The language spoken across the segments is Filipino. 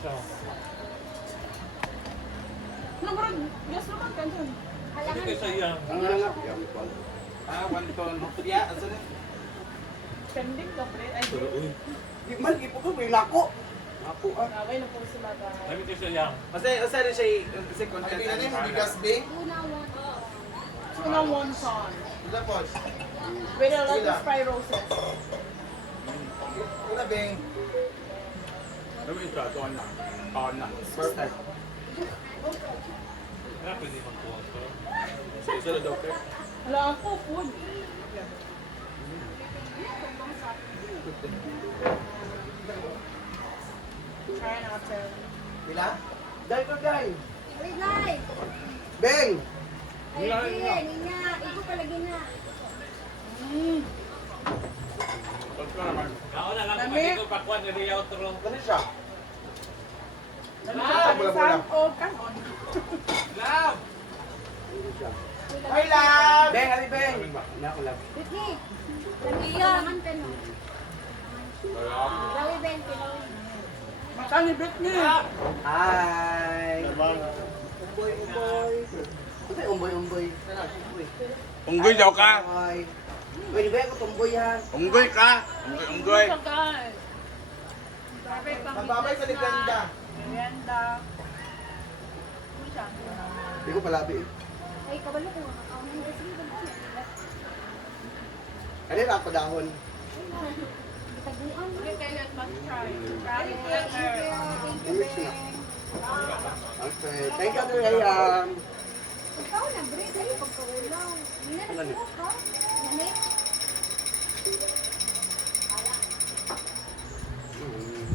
siya. Naman, yes naman ka dyan. Hindi ka sayang. Ang hanap yan po. Wonton. Ya, asa na? Pending ka, pre. Ay, Pero uy, Di man, ipo ko, may lako. Lako ah. naway na po sila guys. sabi ko sayang. Asa na siya kasi content. Ano yung bigas big? Tuna wonton. Wala po. With a lot of fried roses. Wala bing. Sabi ito, tuwan na. On na. Perfect. Kaya pwede magkuha ko. Isa na doctor. Wala ako, food. Try natin. Pila? Dahil ko, dahil. Relay! Beng! Ay, hindi, niya. Iko palagi na. Ako na lang kung Dami. hindi ko pakuan, hindi ako tulong. Ano siya? Ah, isang o kanon. Love! Ano siya? Hi, love! Beng, ali Beng! Hindi ako love. Whitney! Lagiyan! Ka no? Lawi Ben, pilawi. Mata ni Britney. Hi! Umboy, umboy. Ano tayo umboy, umboy? Unggoy daw ka. Hi. Pwede ba ako tumboy ha? Unggoy ka. Unggoy. Ito guys. Perfect pang Mababay sa liganda. merienda. Hindi ko palabi eh. Ay, kabalo ko. Ang mga kasi Ano yung ako dahon? taguan. Okay, kaya must try. Thank you, Ben. Okay. Thank you, Rayam. Ikaw na, Bre. Dali, pagkaulaw. Hindi na nasuot ka. Nanit.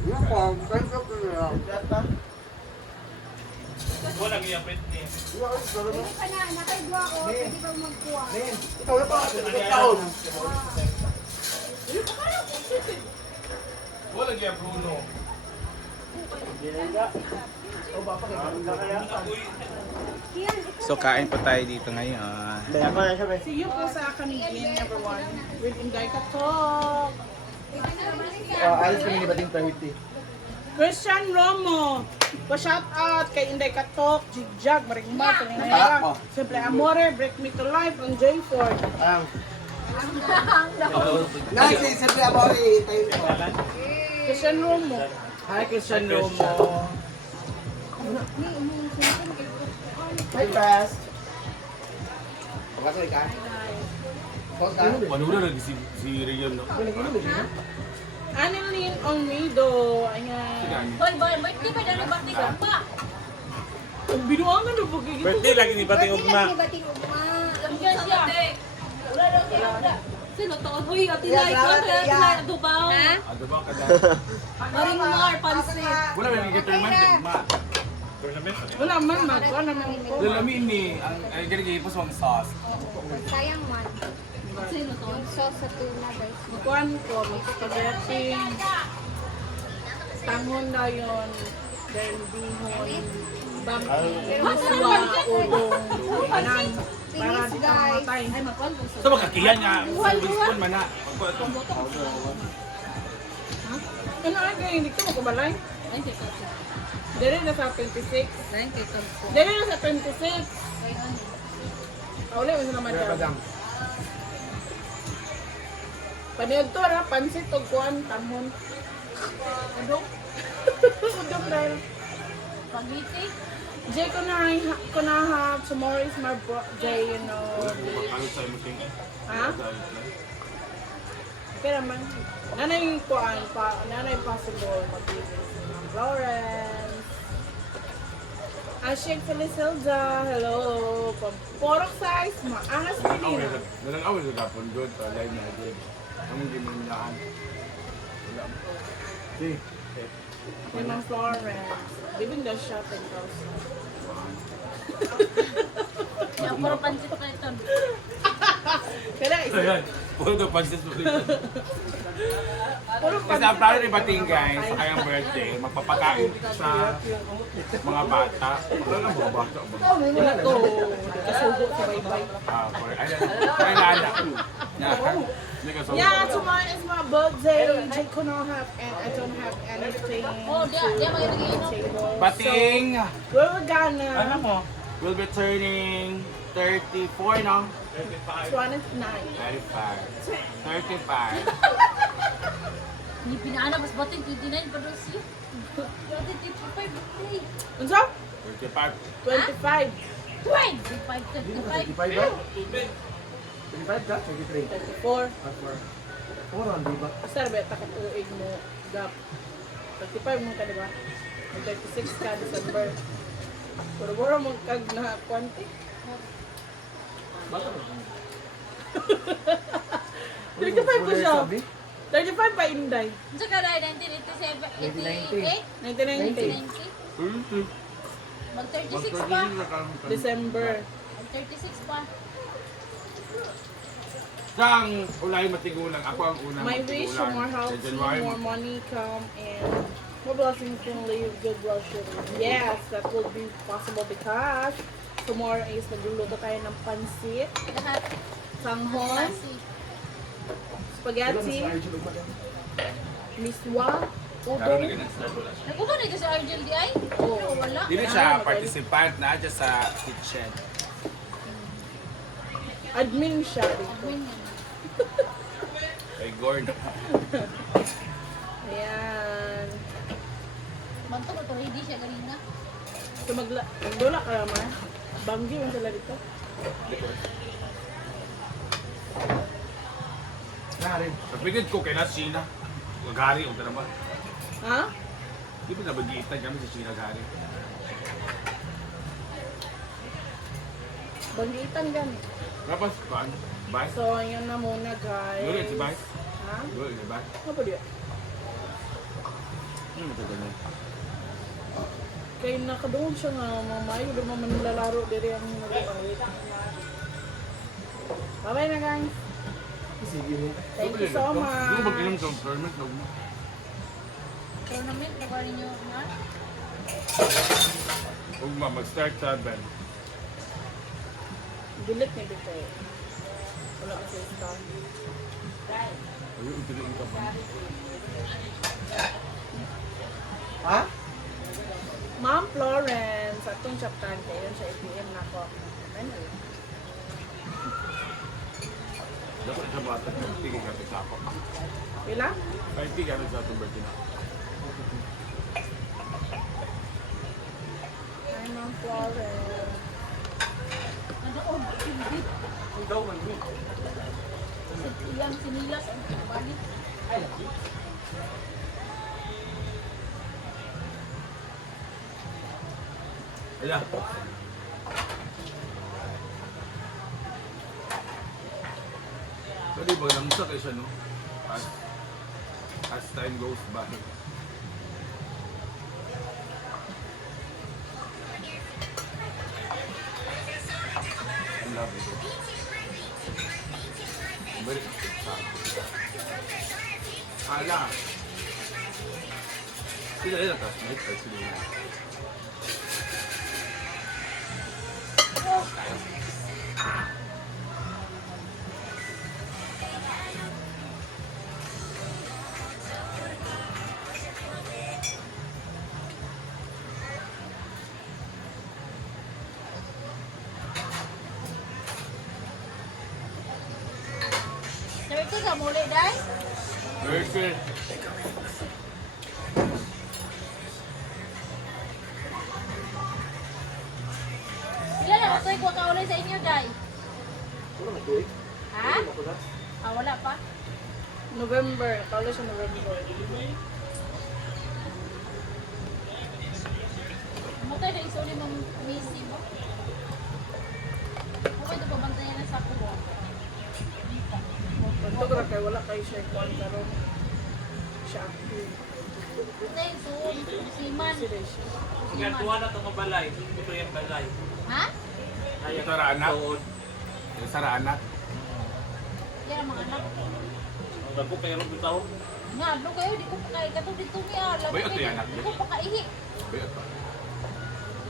Ano po? Thank you, Rayam. Wala kaya Britney. Hindi ka na. Nakaigwa ko. Pwede ba magkuha? Ikaw na pa. Taon. Wala kaya Bruno. Kian, ikaw. So kain pa tayo dito ngayon. See you po sa kanigin, everyone. With Inday Katok. Alis kami ni Bading 30. Christian Romo. Pa-shout out kay Inday Katok, Jigjag, Maringma, Anak ko. Kalinayara. Simple Amore, Break Me to Life, on J Ford. Nice, sabi ako eh. Tayo ko. Christian Romo. Hi, Christian Romo. Hi, Fast. Pagkasal ka? Pagkasal ka? Manula lagi si Rion. Annalyn Olmido. Ayan. Hoy, birthday pa dali birthday ka pa. Binuangan na po kayo. Birthday lagi ni Bating Ugma. Bating ugma. Lamyan siya. Wala daw siya. Sino to? Hoy, ati Yeah, like ko. salamat, Ati yeah. like adubaw. Ha? Ano ba kada? Maring mar, pansit. Wala may tournament ugma. Tournament? Wala man, magwa naman ko. Lalami ni ang gani po sa sauce. Sayang man. Sino to? Sauce sa tuna, guys. Kuan ko, mag-spaghetti. Tangon na yun. Then bihon. Bampi. Muswa. Udong. Kanan. Para di ka mamatay. Ay, makuan ko sa... So makakiyan nga sa Winston man na. Ano ay kayo? Hindi ko makabalay. Ay, hindi ka. Dere na sa 26. Thank you, Tom. Dere na sa 26. Uli, wala naman dyan. Paniod to ra, pansit o kuan, tamon. Udong. Udong dahil. Pagiti. Jay, ko na have, tomorrow is my birthday, you know. Ano sa mo ting? Ha? Okay naman. Nanay kuan pa, nanay possible mag-business ng Florence. Ashik Felicilda, hello. Porok size, maangas pinina. Dalang awal sa gapon doon sa live na din. Ang hindi mo nilaan. Wala. Okay. Yung ng Florence. Living the shopping house. Yung puro pansit na ito. Kaya Ayan. Puro daw pansit mo rin. Puro Kasi ang plano ni Bating guys, sa kanyang birthday, magpapakain sa mga bata. Wala lang mga bata. Wala to. Kasugo sa baybay. Ay, naanak. Yeah, tomorrow is my birthday. I could not have, and I don't have anything Oh, dia magiging to table. Bating We're gonna mo? will be turning 34, no? 29. 35. 35. Ni pinaana mas bating 29 pa daw siya. 25 birthday. Unsa? 35. 25. 25, 35. 25 ba? 25 ka? 23. 24. Oo naman, di ba? Basta ba takot uig mo gap. 35 mo ka, di ba? Ang 36 ka December. Pero wala mo kag na kwante. Baka naman. 35 pa siya. Sabi? 35 pa Inday. Unsa ka dai 1987, 88, 1990. 90. Mag 36 pa. December. Mag 36 pa. Sang ulay matigulang. Ako ang unang My wish, more health, more money come, and more blessings can live good blessing. Yes, that will be possible because tomorrow is magluluto tayo ng pansit, Lahat. sanghon, Kasi. spaghetti, miswa, Karoon na udon. ganun start wala siya. Nagkuha na ito sa Argel di ay? Oh. Wala. Dili siya participant na dyan sa kitchen. Admin siya dito. Admin yan. Kay Gord. Ayan. Manto ko to, ready siya kanina. So magdula ka naman. Banggi mo sila dito. Nari. Napigid ko kay na Sheena. Gari, o naman. Ha? Di ba nabagitan kami sa Sheena Gari? Banggitan gan. Tapos, paano? Bye? So, yun na muna guys. Nulit si Bye? Ha? Nulit si Bye? Ano ba diya? Ano matagal na? Kaya nakadungog siya nga, mamayo, di mo man lalaro, diri ang nag-awit. Bye-bye na guys. Sige mo. Thank you so Di ba much. mag-inom sa tournament? Tournament, nakuha ninyo na. Huwag ma, mag-start sa Ben. Dilit ni Bite. Wala kasi star. Ayun, utiliin ka pa. Ha? Ma'am Florence, atong chaptan kayo sa ATM na ko. Ano? Dapat sa bata, tigil ka sa ako. Pila? Ay, tigil ka sa atong birthday na. Hi, Ma'am Florence. Nanood, hindi. Ang daw man mo. Iyang sinilas ang balik. Ayan. Pwede ba langsak eh siya, no? As time goes by. I love it. Very Ala. Sila rin ang classmate. Ay, sila yun. Sabi ka muli, Day? Very good. Pila na ito ko kaulay sa inyo, Day? Wala na tuig. Ha? Ah, wala pa? November. Kaulo siya November. Matay na iso ni Mang Missy ba? Okay, ito pabantayan na sa kubo. Ito ka kay wala kay siya kuan karon. Siya active. Matay, so, siman. Sila siya. Nga, tuwa na itong balay. Ito yung balay. Ha? Ito ra anak. Ito ra anak. Yan ang mga anak. Ang dabo kayo rin tao. Nga, ano kayo, di ko pa kayo. Katong dito niya. Bayot to yan, anak. Di ko pa kaihi. Bayot pa.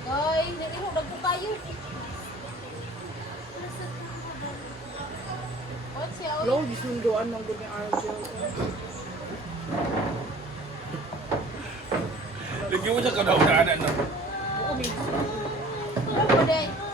Ay, hindi mo, nagpo kayo. What's siya? Hello, gisunduan ng good ni Argel. Lagi mo siya kadaudanan na. Oo, may Ano ba day?